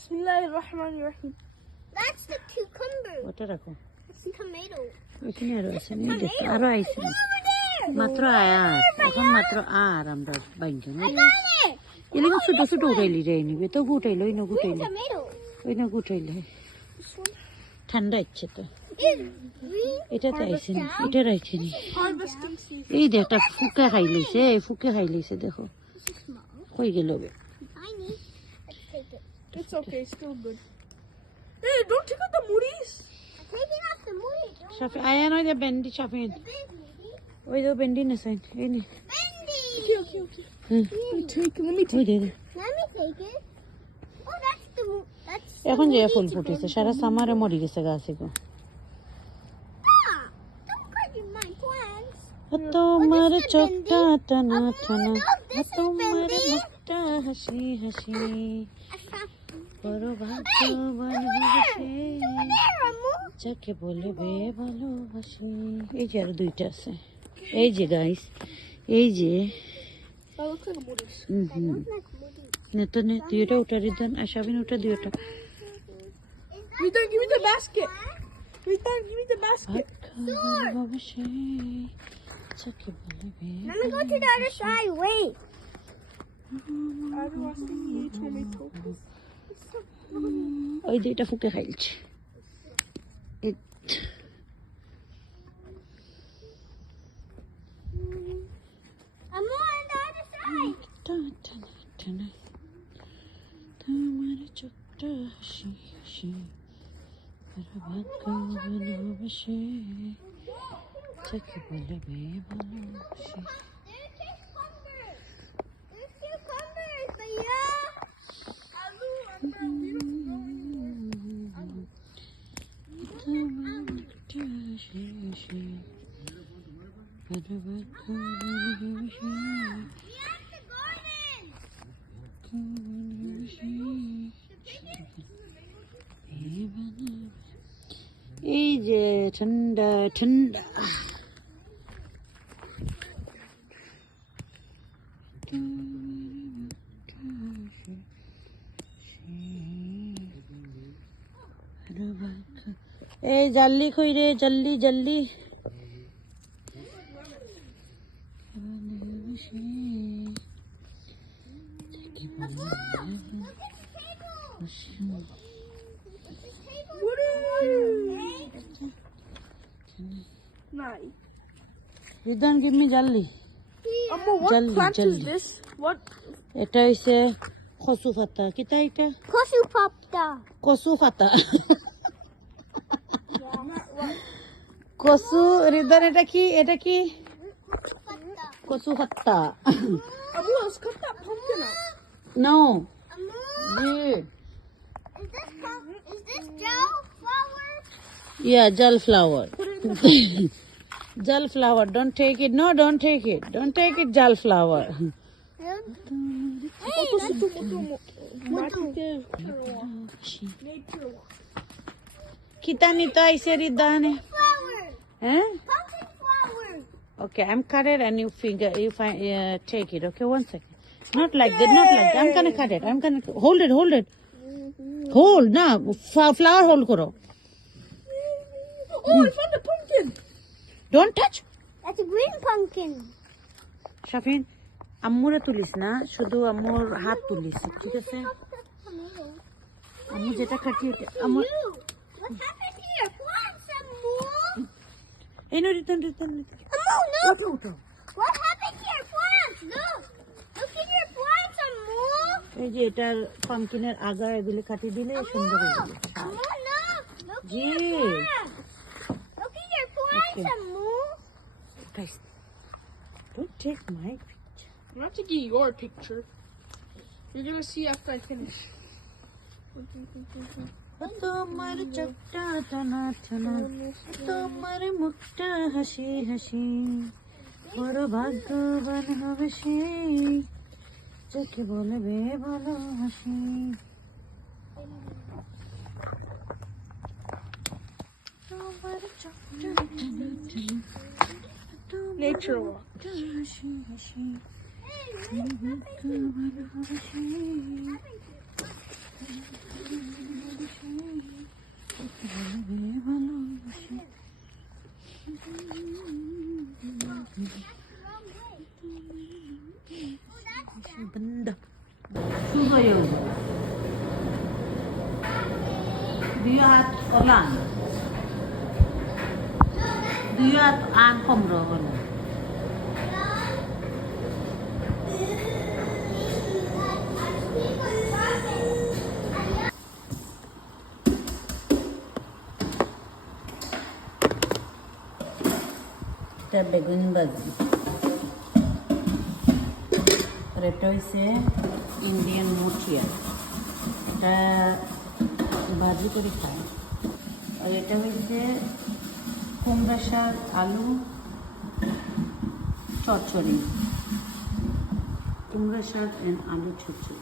Bismillahirrahmanirrahim. That's the cucumber. ওটা রাখো It's tomato. এখানে আরো আছে এই দেখো আরো আইছে Over there. মাত্র আয়াত এখন মাত্র আর আমরা বাইঞ্জন I got it. এলিগো ছোট ছোট উঠাইলি রে নিবে তো গুটাইলো ইনো Green গুটাইলো tomato. ইনো গুটাইলে ঠান্ডা ইচ্ছে তো It's green. এটা তো আইছে না এটা রাইছে নি Harvesting season. এই দেখ একটা ফুকে খাই লইছে এই ফুকে খাই লইছে দেখো কই গেল বে Tiny. Let's take it. It's okay, still good. Hey, don't take out the muris. I'm taking off the moody. Don't শাফি আয়ান ওই যে বেন্ডি শাফিন the big moody. ওই যে বেন্ডি না সাইন এই নে Bendy. Okay. হুম Let me ওই take. They Let me take it. Oh, that's the that's. the এখন যে moody ফুল to ফুটেছে Bendy. সারা সামারে মরি গেছে গাছ গো Stop. Don't cut my plants. তোমার চোখটা টানা টানা This is তোমার Bendy. মুখটা হাসি হাসি বড় ভাগ্য There, Amu. যাকে বলবে ভালোবাসি এই যে আরো দুইটা আছে এই যে গাইস এই যে That looks like a muris. Hmm Like moody. নেতো নে তুই এটা উঠা রিদান আশাবিন উঠা দুই ওটা Rita, give me the basket. Rita, give me the basket. ভালোবাসি যাকে বলবে Let me go to the other side. Wait. Harvesting tomato. ওই দুইটা ফুকে খাইলছে Amu on the other side. তোমার চোখটা হাসি হাসি বড় ভাগ্য ভালোবাসি যাকে বলবে ভালোবাসি There's cucumbers, Bhaiya. তোমার মুখটা হাসি হাসি বড় ভাগ্য ভালোবাসি We have the garden. এই যে ঠান্ডা ঠান্ডা এই জাল্লি কই রে Jalli Jalli Nice. Ridan give me Jalli Amu, what Jalli, plant jalli. is this? What? এটা হইছে কচু পাতা কিতা এটা Kosu papta. কচু পাতা কচু রিদান এটা কি কচু পাতা Amu, let's cut that pumpkin out. No Amu, gee is this gel flower? Yeah, jal flower. Jal flower. Don't take it. No, don't take it. Don't take it, jal flower. Hey, Nature. Kita nito ay seridane. flower. Eh? Pumpkin flower. Okay, I'm cut it and you take it. Okay, one second. Not like that. Not like that. I'm gonna cut it. I'm gonna hold it. Hold it. Hold. Na flower hold karo. Oh, I found a pumpkin. Don't touch. That's a green pumpkin. Shafin, আম্মুরে তুলিস না শুধু আম্মুর হাত তুলিস ঠিক আছে Tomato. আম্মু যেটা খাচ্ছি আম্মু What happened here? Plant some more. এই no return Amu, look. What happened here? Plants, look. Look at your plants, Amu. এই যে এটার পাম্পকিনের আগা এগুলি কাটিয়ে দিলে সুন্দর হয়ে যাবে Amu, look. Look at G your plants. Look at your plants, Okay. Amu. guys don't take my picture I'm not taking your picture. You're gonna see after I finish. তোমার চোখটা টানা টানা তোমার মুখটা হাসি হাসি বড় ভাগ্যবান হবে সে যাকে বলবে ভালোবাসি তোমার চোখটা টানা টানা Nature walk. হাসি হাসি বড় ভাগ্যবান হবে সে Do you have Olan? Do you have Ankomro? এটা বেগুন ভাজি আর এটা হচ্ছে ইন্ডিয়ান মুঠিয়া এটা ভাজি করে খায় আর এটা হচ্ছে কুমড়া শাক আলু চচ্চড়ি কুমড়া শাক এন্ড আলু চচ্চড়ি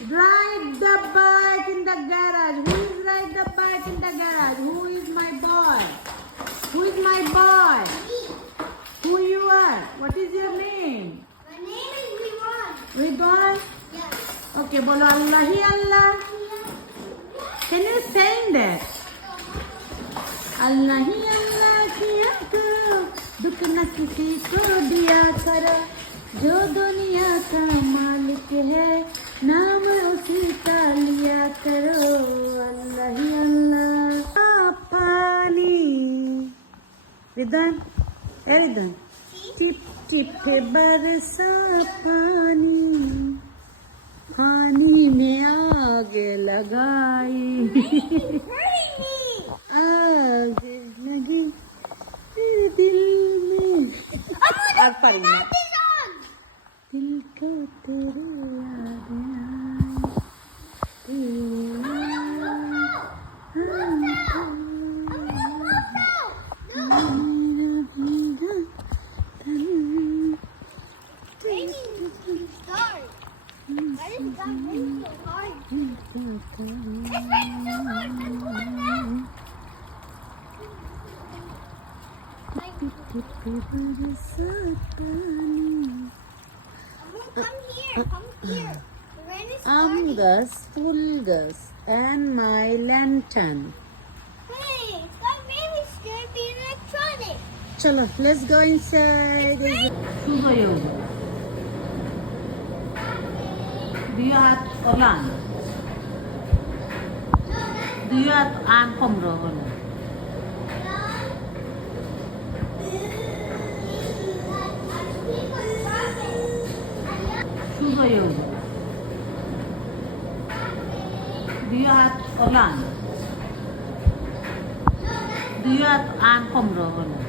Ride the bike in the garage. Who is ride the bike in the garage? Who is my boy? Who is my boy? Who you are? What is your name? My name is Ridwan. Ridwan? Yes. Okay, bolo Allahi Allah. Can you sing that? Allahi Allah kiya karo, dukh na kisi ko diya karo. जो दुनिया का मालिक है नाम उसी का लिया करो अल्लाह ही अल्लाह पानी रिदन रिदन टिप टिप बरसा पानी पानी में आग लगाई आग लगी तेरे दिल में और परी दिल को तेरे याद Come here, come here. The rain is Amgas, Fulgas, and my lantern. Hey, stop baby scared be electronic. Chalo, let's go inside. Suzo yoga. Do you have Olan? Do you have Ankomro? Suzo yoga. Do you have Olan? Do you have Ankomro?